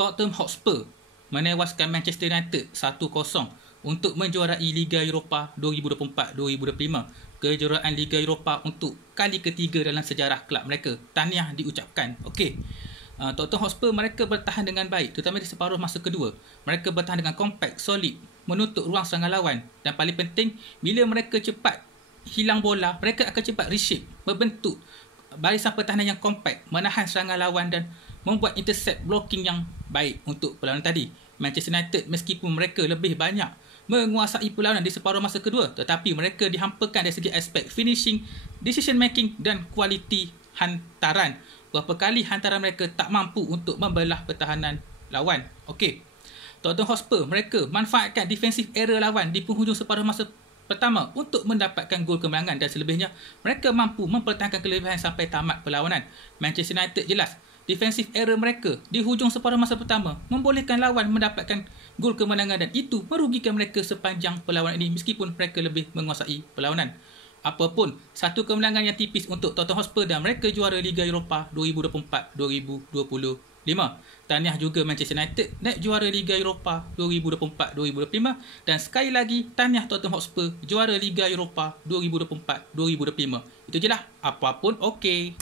Tottenham Hotspur menewaskan Manchester United 1-0 untuk menjuarai Liga Eropah 2024-2025, kejuaraan Liga Eropah untuk kali ketiga dalam sejarah kelab mereka. Tahniah diucapkan. Okey. Tottenham Hotspur mereka bertahan dengan baik, terutama di separuh masa kedua. Mereka bertahan dengan kompak, solid, menutup ruang serangan lawan, dan paling penting, bila mereka cepat hilang bola, mereka akan cepat reshape, membentuk barisan pertahanan yang kompak, menahan serangan lawan dan membuat intercept blocking yang baik untuk perlawanan tadi. Manchester United meskipun mereka lebih banyak menguasai perlawanan di separuh masa kedua, tetapi mereka dihampakan dari segi aspek finishing, decision making dan kualiti hantaran. Berapa kali hantaran mereka tak mampu untuk membelah pertahanan lawan. Okey. Tottenham Hotspur mereka manfaatkan defensive error lawan di penghujung separuh masa pertama untuk mendapatkan gol kemenangan, dan selebihnya mereka mampu mempertahankan kelebihan sampai tamat perlawanan. Manchester United jelas defensive error mereka di hujung separuh masa pertama membolehkan lawan mendapatkan gol kemenangan, dan itu merugikan mereka sepanjang perlawanan ini meskipun mereka lebih menguasai perlawanan. Apapun, satu kemenangan yang tipis untuk Tottenham Hotspur dan mereka juara Liga Eropah 2024-2025. Tahniah juga Manchester United naik juara Liga Eropah 2024-2025, dan sekali lagi tahniah Tottenham Hotspur juara Liga Eropah 2024-2025. Itu je lah. Apapun okey.